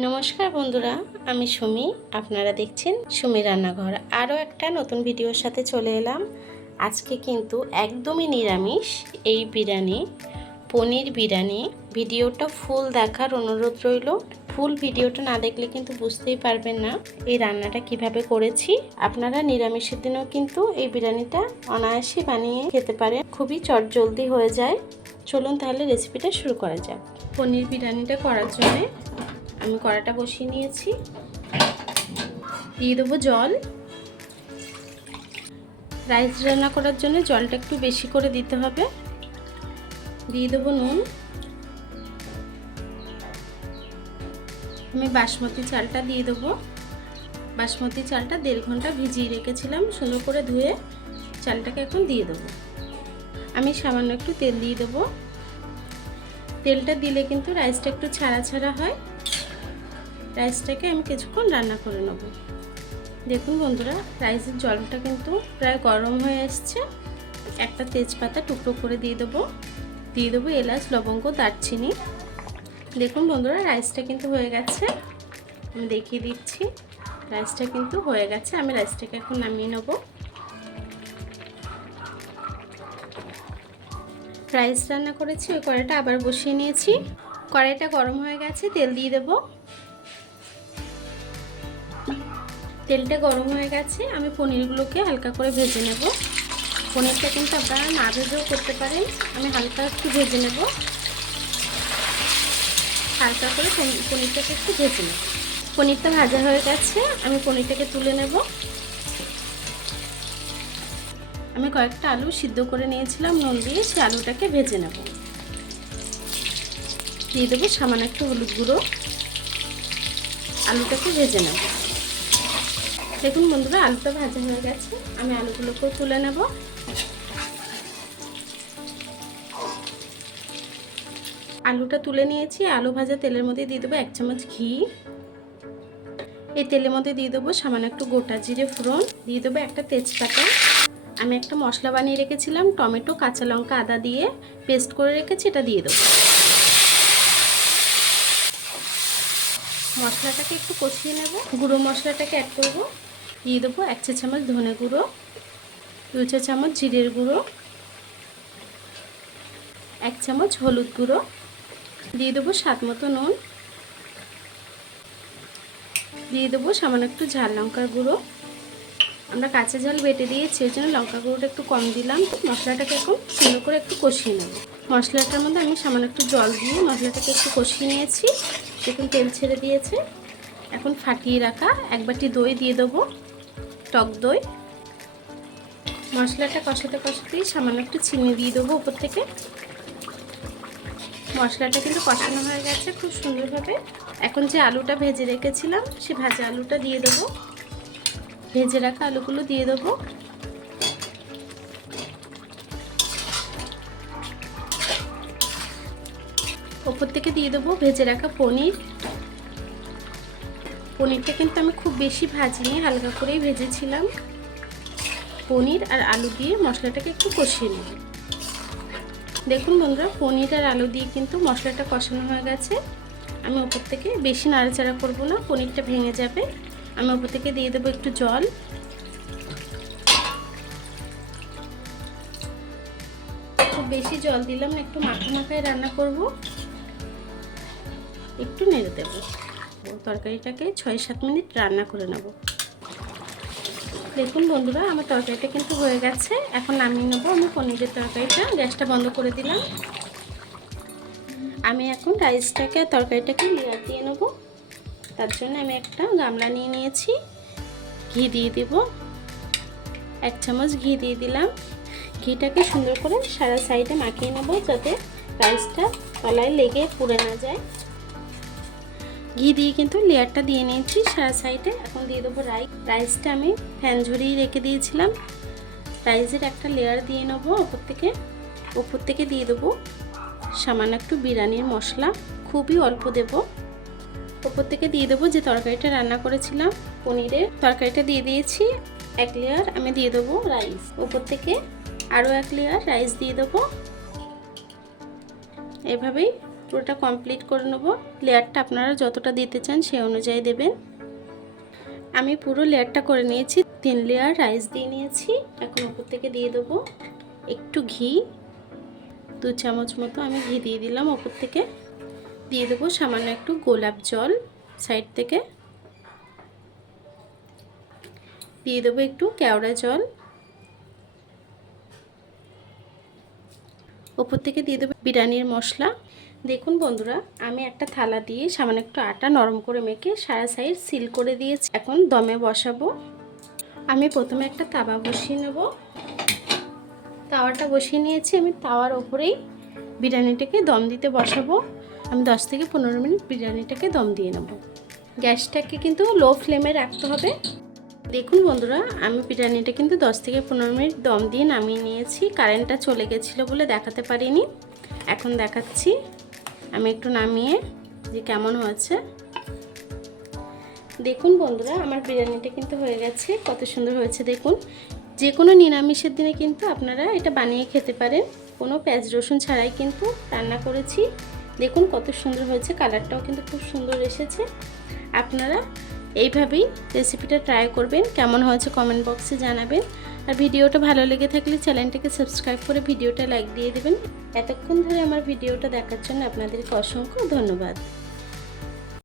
নমস্কার বন্ধুরা, আমি সুমি। আপনারা দেখছেন সুমি রান্নাঘর। আরও একটা নতুন ভিডিওর সাথে চলে এলাম। আজকে কিন্তু একদমই নিরামিষ এই বিরিয়ানি, পনির বিরিয়ানি। ভিডিওটা ফুল দেখার অনুরোধ রইল। ফুল ভিডিওটা না দেখলে কিন্তু বুঝতেই পারবেন না এই রান্নাটা কিভাবে করেছি। আপনারা নিরামিষের দিনেও কিন্তু এই বিরিয়ানিটা অনায়াসে বানিয়ে খেতে পারেন, খুবই চটজলদি হয়ে যায়। চলুন তাহলে রেসিপিটা শুরু করা যাক। পনির বিরিয়ানিটা করার জন্য আমি কড়াটা বসিয়ে নিয়েছি, দিয়ে দেবো জল। রাইস রান্না করার জন্য জলটা একটু বেশি করে দিতে হবে। দিয়ে দেবো নুন। আমি বাসমতি চালটা দিয়ে দেবো। বাসমতি চালটা 1.5 ঘন্টা ভিজিয়ে রেখেছিলাম, সুন্দর করে ধুয়ে চালটাকে এখন দিয়ে দেবো। আমি সামান্য একটু তেল দিয়ে দেবো। তেলটা দিলে কিন্তু রাইসটা একটু ছাড়া ছাড়া হয়। রাইসটাকে আমি কিছুক্ষণ রান্না করে নেব। দেখুন বন্ধুরা, রাইসের জলটা কিন্তু প্রায় গরম হয়ে আসছে। একটা তেজপাতা টুকরো করে দিয়ে দেবো এলাচ, লবঙ্গ, দারচিনি। দেখুন বন্ধুরা, রাইসটা কিন্তু হয়ে গেছে। আমি দেখিয়ে দিচ্ছি, রাইসটা কিন্তু হয়ে গেছে। আমি রাইসটাকে এখন নামিয়ে নেব। রাইস রান্না করেছি, ওই কড়াইটা আবার বসিয়ে নিয়েছি। কড়াইটা গরম হয়ে গেছে, তেল দিয়ে দেবো। তেলটা গরম হয়ে গেছে, আমি পনিরগুলোকে হালকা করে ভেজে নেব। পনিরটা কিন্তু আপনারা না ভেজেও করতে পারেন। আমি হালকা একটু ভেজে নেব, হালকা করে পনিরটাকে একটু ভেজে নেব। পনিরটা ভাজা হয়ে গেছে, আমি পনিরটাকে তুলে নেব। আমি কয়েকটা আলু সিদ্ধ করে নিয়েছিলাম নুন দিয়ে, সেই আলুটাকে ভেজে নেব। দিয়ে দেবো সামান্য একটু হলুদ গুঁড়ো। আলুটাকে ভেজে নেব। দেখুন বন্ধুরা, আলুটা ভাজা হয়ে গেছে, আমি আলুগুলোকেও তুলে নেব। আলুটা তুলে নিয়েছি। আলু ভাজা তেলের মধ্যে দিয়ে দেবো 1 চামচ ঘি। এই তেলের মধ্যে দিয়ে দেবো সামান্য একটু গোটা জিরে ফোড়ন, দিয়ে দেবো একটা তেজপাতা। আমি একটা মশলা বানিয়ে রেখেছিলাম, টমেটো, কাঁচা লঙ্কা, আদা দিয়ে পেস্ট করে রেখেছি, এটা দিয়ে দেবো। মশলাটাকে একটু কষিয়ে নেব। গুঁড়ো মশলাটাকে অ্যাড করব। দিয়ে দেবো 1 চা চামচ ধনে গুঁড়ো, 2 চা চামচ জিরের গুঁড়ো, 1 চামচ হলুদ গুঁড়ো, দিয়ে দেবো স্বাদ মতো নুন, দিয়ে দেবো সামান্য একটু ঝাল লঙ্কার গুঁড়ো। আমরা কাঁচা ঝাল বেটে দিয়েছি, এই জন্য লঙ্কা গুঁড়োটা একটু কম দিলাম। মশলাটাকে এখন সুন্দর করে একটু কষিয়ে নেব। মশলাটার মধ্যে আমি সামান্য একটু জল দিয়ে মশলাটাকে একটু কষিয়ে নিয়েছি। দেখুন তেল ছেড়ে দিয়েছে। এখন ফাটিয়ে রাখা 1 বাটি দই দিয়ে দেবো, টক দই। মশলাটা কষাতে কষাতেই সামান্য একটু চিনি দিয়ে দেবো উপর থেকে। মশলাটা কিন্তু কষানো হয়ে গেছে খুব সুন্দরভাবে। এখন যে আলুটা ভেজে রেখেছিলাম, সে ভাজা আলুটা দিয়ে দেবো। ভেজে রাখা আলুগুলো দিয়ে দেবো। ওপর থেকে দিয়ে দেবো ভেজে রাখা পনির। পনিরটা কিন্তু আমি খুব বেশি ভাজিনি, হালকা করেই ভেজেছিলাম। পনির আর আলু দিয়ে মশলাটাকে একটু কষিয়ে নেব। দেখুন বন্ধুরা, পনির আর আলু দিয়ে কিন্তু মশলাটা কষানো হয়ে গেছে। আমি ওপর থেকে বেশি নাড়াচাড়া করব না, পনিরটা ভেঙে যাবে। আমি ওপর থেকে দিয়ে দেবো একটু জল। খুব বেশি জল দিলাম না, একটু মাখা মাখায় রান্না করব। একটু নেড়ে দেবো। তরকারিটাকে 6-7 মিনিট রান্না করে নেব। দেখুন বন্ধুরা, আমার তরকারিটা কিন্তু হয়ে গেছে। এখন নামিয়ে নেবো আমি পনিরের তরকারিটা। গ্যাসটা বন্ধ করে দিলাম। আমি এখন রাইসটাকে তরকারিটাকে লেয়ার দিয়ে নেব। তার জন্য আমি একটা গামলা নিয়ে নিয়েছি। ঘি দিয়ে দেব, 1 চামচ ঘি দিয়ে দিলাম। ঘিটাকে সুন্দর করে সারা সাইডে মাখিয়ে নেব, যাতে রাইসটা তলায় লেগে পুড়ে না যায়। ঘি দিয়ে কিন্তু লেয়ারটা দিয়ে নিয়েছি সারা সাইডে। এখন দিয়ে দেবো রাইসটা আমি ফ্যান ঝরিয়ে রেখে দিয়েছিলাম। রাইসের একটা লেয়ার দিয়ে নেবো ওপর থেকে দিয়ে দেবো সামান্য একটু বিরিয়ানির মশলা, খুবই অল্প দেব। ওপর থেকে দিয়ে দেবো যে তরকারিটা রান্না করেছিলাম, পনিরের তরকারিটা দিয়ে দিয়েছি 1 লেয়ার। আমি দিয়ে দেবো রাইস, ওপর থেকে আরও 1 লেয়ার রাইস দিয়ে দেবো। এভাবেই পুরোটা কমপ্লিট করে নেব। লেয়ারটা আপনারা যতটা দিতে চান সেই অনুযায়ী দেবেন। আমি পুরো লেয়ারটা করে নিয়েছি, 3 লেয়ার রাইস দিয়ে নিয়েছি। এখন উপর থেকে দিয়ে দেবো একটু ঘি, 2 চামচ মতো আমি ঘি দিয়ে দিলাম। উপর থেকে দিয়ে দেবো সামান্য একটু গোলাপ জল, সাইড থেকে দিয়ে দেবো একটু কেওড়া জল, উপর থেকে দিয়ে দেবো বিরিয়ানির মশলা। দেখুন বন্ধুরা, আমি একটা থালা দিয়ে সামান্য একটু আটা নরম করে মেখে সারা সাইড সিল করে দিয়েছি। এখন দমে বসাবো। আমি প্রথমে একটা তাওয়া বসিয়ে নেব। তাওয়াটা বসিয়ে নিয়েছি। আমি তাওয়ার ওপরেই বিরিয়ানিটাকে দম দিতে বসাবো। আমি 10 থেকে 15 মিনিট বিরিয়ানিটাকে দম দিয়ে নেব। গ্যাসটাকে কিন্তু লো ফ্লেমে রাখতে হবে। দেখুন বন্ধুরা, আমি বিরিয়ানিটা কিন্তু 10 থেকে 15 মিনিট দম দিয়ে নামিয়ে নিয়েছি। কারেন্টটা চলে গেছিলো বলে দেখাতে পারিনি, এখন দেখাচ্ছি। আমি একটু নামিয়ে যে কেমন হয়েছে দেখুন বন্ধুরা, আমার বিরিয়ানিটা কিন্তু হয়ে গেছে। কত সুন্দর হয়েছে দেখুন। যে কোনো নিরামিষের দিনে কিন্তু আপনারা এটা বানিয়ে খেতে পারেন। কোনো পেঁয়াজ রসুন ছাড়াই কিন্তু রান্না করেছি। দেখুন কত সুন্দর হয়েছে, কালারটাও কিন্তু খুব সুন্দর এসেছে। আপনারা এইভাবেই রেসিপিটা ট্রাই করবেন। কেমন হয়েছে কমেন্ট বক্সে জানাবেন। আর ভিডিওটা ভালো লেগে থাকলে চ্যানেলটাকে সাবস্ক্রাইব করে ভিডিওটা লাইক দিয়ে দেবেন। এতক্ষণ ধরে আমার ভিডিওটা দেখার জন্য আপনাদেরকে অসংখ্য ধন্যবাদ।